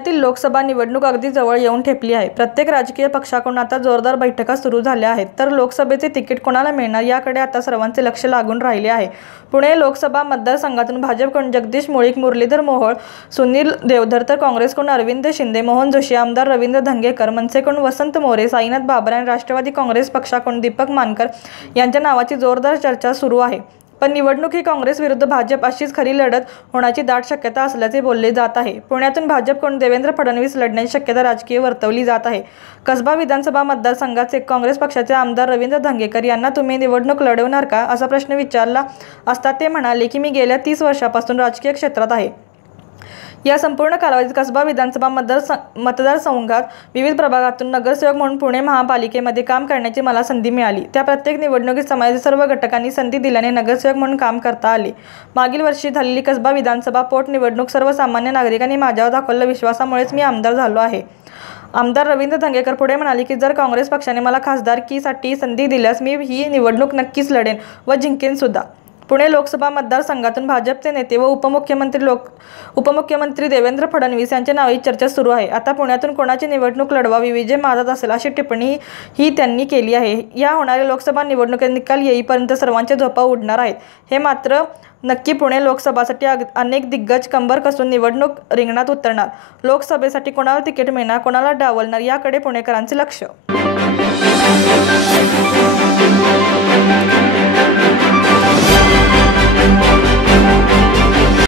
पुण्यातील लोकसभा निवडणूक अगदी जवळ येऊन ठेपली आहे। प्रत्येक राजकीय पक्षाकडून आता जोरदार बैठका सुरू झाल्या आहेत, तर लोकसभेचे तिकीट कोणाला मिळणार याकडे आता सर्वांचे लक्ष लागून राहिले आहे। पुणे लोकसभा मतदारसंघातून भाजपकडून जगदीश मुळीक, मुरलीधर मोहोळ, सुनील देवधर, तर काँग्रेसकडून अरविंद शिंदे, मोहन जोशी, आमदार रवींद्र धंगेकर, मनसेकडून वसंत मोरे, साईनाथ बाबर आणि राष्ट्रवादी काँग्रेस पक्षाकडून दीपक मानकर यांच्या नावाची जोरदार चर्चा सुरू आहे। पण निवडणूक ही काँग्रेस विरुद्ध भाजप अशीच खरी लढत होण्याची दाट शक्यता असल्याचे बोलले जात आहे। पुण्यातून भाजपकडून देवेंद्र फडणवीस लढण्याची शक्यता राजकीय वर्तवली जात आहे। कसबा विधानसभा मतदारसंघाचे काँग्रेस पक्षाचे आमदार रवींद्र धंगेकर यांना तुम्ही निवडणूक लढवणार का असा प्रश्न विचारला असता ते म्हणाले की मी गेल्या 30 वर्षांपासून राजकीय क्षेत्रात आहे। या संपूर्ण कालावधीत कसबा विधानसभा मतदारसंघात विविध प्रभागातून नगरसेवक म्हणून पुणे महापालिकेमध्ये काम करण्याची मला संधी मिळाली। त्या प्रत्येक निवडणुकीत समाजाच्या सर्व घटकांनी संधी दिल्याने नगरसेवक म्हणून काम करता आले। मागील वर्षी झालेली कसबा विधानसभा पोटनिवडणूक सर्वसामान्य नागरिकांनी माझ्यावर दाखवलेल्या विश्वासामुळेच मी आमदार झालो आहे। आमदार रवींद्र धंगेकर पुढे म्हणाले की जर काँग्रेस पक्षाने मला खासदारकीसाठी संधी दिल्यास मी ही निवडणूक नक्कीच लढेन व जिंकेन सुद्धा। पुणे लोकसभा मतदारसंघातून भाजपचे नेते व उपमुख्यमंत्री देवेंद्र फडणवीस यांच्या नावाची चर्चा सुरू आहे। आता पुण्यातून कोणाची निवडणूक लढवावी, विजय माझाच असेल अशी टिप्पणी ही त्यांनी केली आहे। या होणाऱ्या लोकसभा निवडणुकीत निकाल येईपर्यंत सर्वांच्या झोपा उडणार आहेत। हे मात्र नक्की पुणे लोकसभासाठी अनेक दिग्गज कंबर कसून निवडणूक रिंगणात उतरणार। लोकसभेसाठी कोणाला तिकीट मिळणार, कोणाला डावलणार याकडे पुणेकरांचे लक्ष।